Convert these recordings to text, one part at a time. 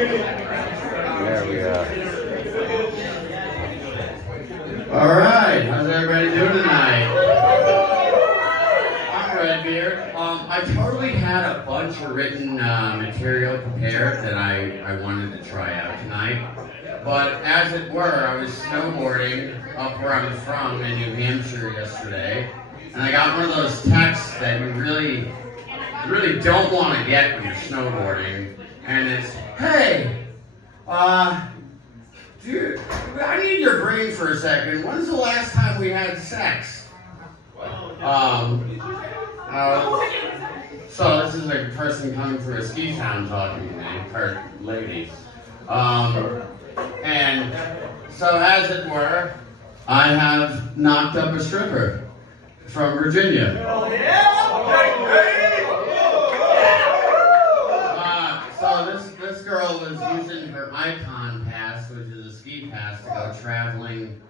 There we are. All right, how's everybody doing tonight? I'm RedBeard. I totally had a bunch of written material prepared that I wanted to try out tonight. But as it were, I was snowboarding up where I'm from in New Hampshire yesterday, and I got one of those texts that you really don't want to get when you're snowboarding, and it's, hey, dude, I need your brain for a second. When's the last time we had sex? So this is a person coming through a ski town talking to me, or lady. And so as it were, I have knocked up a stripper from Virginia. So this girl was using her Icon pass, which is a ski pass, to go traveling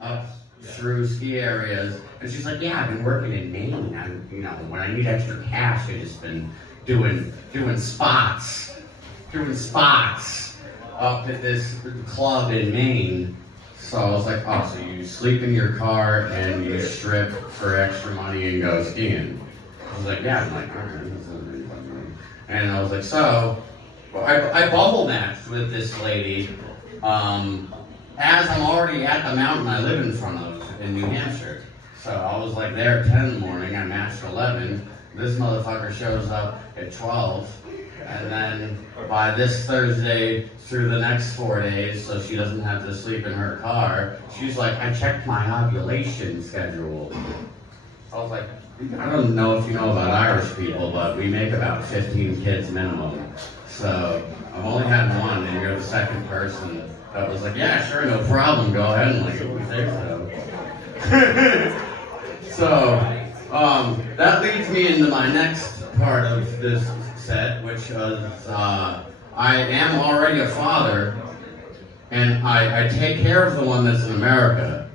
up through ski areas. And she's like, yeah, I've been working in Maine. When I need extra cash, I've just been doing spots up at this club in Maine. So I was like, oh, so you sleep in your car and you strip for extra money and go skiing? I was like, yeah. I'm like, all right. And I was like, so I bubble matched with this lady as I'm already at the mountain I live in front of in New Hampshire. So I was like there at 10 in the morning, I matched 11. This motherfucker shows up at 12. And then by this Thursday through the next 4 days, so she doesn't have to sleep in her car, she's like, I checked my ovulation schedule. I was like, I don't know if you know about Irish people, but we make about 15 kids minimum. So I've only had one, and you're the second person that was like, yeah, sure, no problem, go ahead. And like, we think so. That leads me into my next part of this set, which was, I am already a father, and I take care of the one that's in America.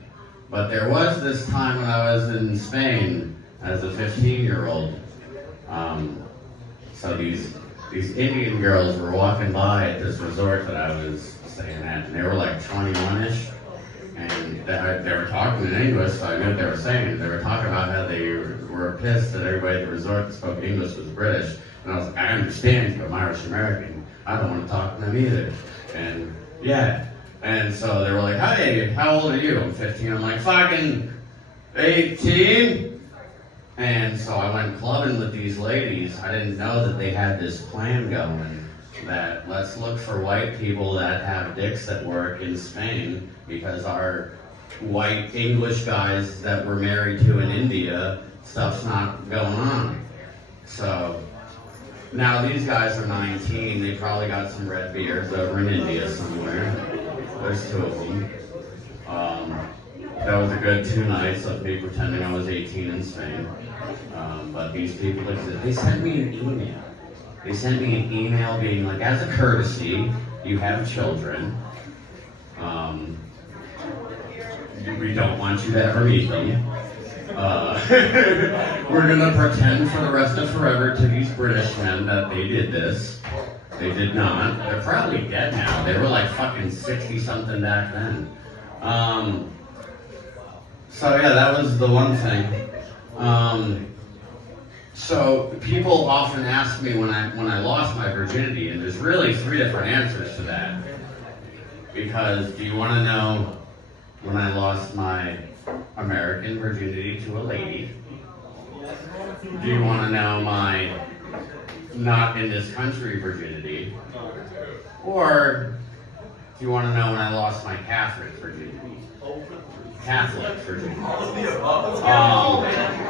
But there was this time when I was in Spain as a 15-year-old. So these Indian girls were walking by at this resort that I was staying at, and they were like 21-ish, and they were talking in English, so I knew what they were saying. They were talking about how they were pissed that everybody at the resort that spoke English was British, and I was like, I understand, but I'm Irish-American. I don't want to talk to them either. And yeah, and so they were like, hey, how old are you? I'm 15. I'm like, fucking 18. And so I went clubbing with these ladies. I didn't know that they had this plan going, that let's look for white people that have dicks that work in Spain, because our white English guys that we're married to in India, stuff's not going on. So now these guys are 19. They probably got some red beards over in India somewhere. There's two of them. That was a good 2 nights of me pretending I was 18 in Spain. But these people exist. They sent me an email. They sent me an email being like, as a courtesy, you have children. We don't want you to ever meet them. We're gonna pretend for the rest of forever to these British men that they did this. They did not. They're probably dead now. They were like fucking 60-something back then. So yeah, that was the one thing. So people often ask me when I lost my virginity, and there's really 3 different answers to that. Because do you want to know when I lost my American virginity to a lady? Do you want to know my not in this country virginity? Or do you want to know when I lost my Catholic virginity? Catholic virginity.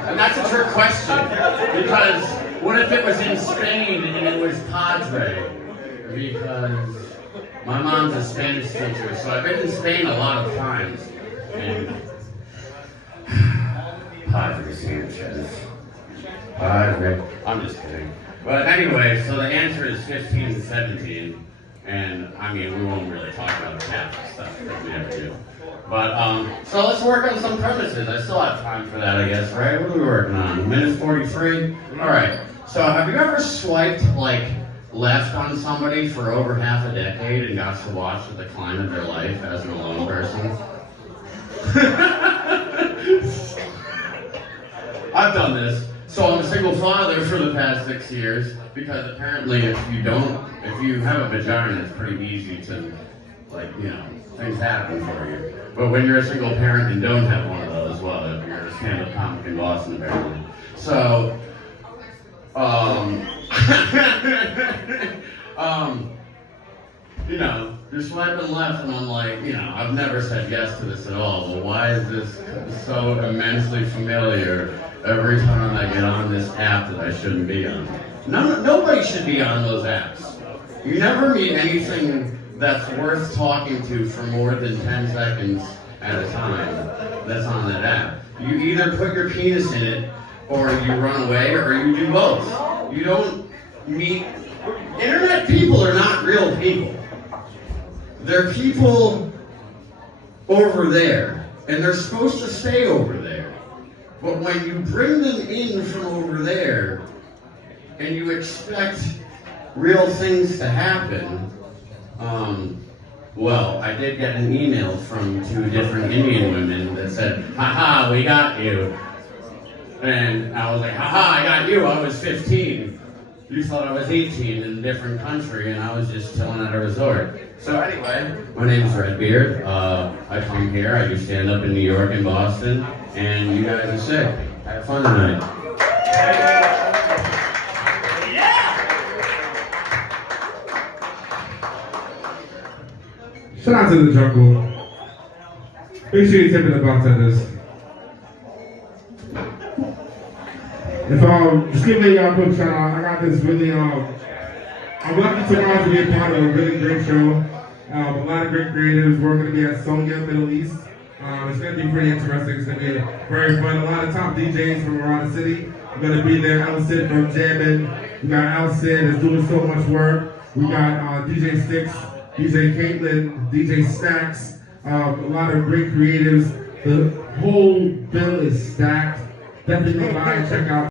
And that's a trick question, because what if it was in Spain and it was Padre? Because my mom's a Spanish teacher, so I've been in Spain a lot of times. And Padre Sanchez. Padre. I'm just kidding. But anyway, so the answer is 15 and 17. And I mean, we won't really talk about Catholic stuff because we never do. But, so let's work on some premises. I still have time for that, I guess, right? What are we working on? Minute 43? All right. So have you ever swiped, like left on somebody for over half a decade and got to watch the decline of their life as an alone person? I've done this. So I'm a single father for the past 6 years because apparently if you have a vagina, it's pretty easy to, things happen for you. But when you're a single parent and don't have one of those, well, if you're a stand-up comic in Boston, apparently. So, you're swiping left and I'm like, I've never said yes to this at all, but why is this so immensely familiar every time I get on this app that I shouldn't be on? Nobody should be on those apps. You never meet anything that's worth talking to for more than 10 seconds at a time that's on that app. You either put your penis in it, or you run away, or you do both. You don't meet... Internet people are not real people. They're people over there, and they're supposed to stay over there. But when you bring them in from over there, and you expect real things to happen, well, I did get an email from 2 different Indian women that said, "Haha, we got you." And I was like, "Haha, I got you, I was 15. You thought I was 18 in a different country, and I was just chilling at a resort." So anyway, my name is RedBeard. I come here, I do stand-up in New York and Boston, and you guys are sick. Have fun tonight. Shout out to the jungle. Make sure you tip the bartenders. Just give me a quick shout out. I got this really, I'm lucky tomorrow to be a part of a really great show. A lot of great creatives. We're going to be at Sonia, Middle East. It's going to be pretty interesting. It's going to be very fun. A lot of top DJs from around the city. We're going to be there. Elson from Jammin'. We got Elson that's doing so much work. We got DJ Sticks, DJ Caitlin, DJ Stacks. A lot of great creatives. The whole bill is stacked. Definitely go by and check out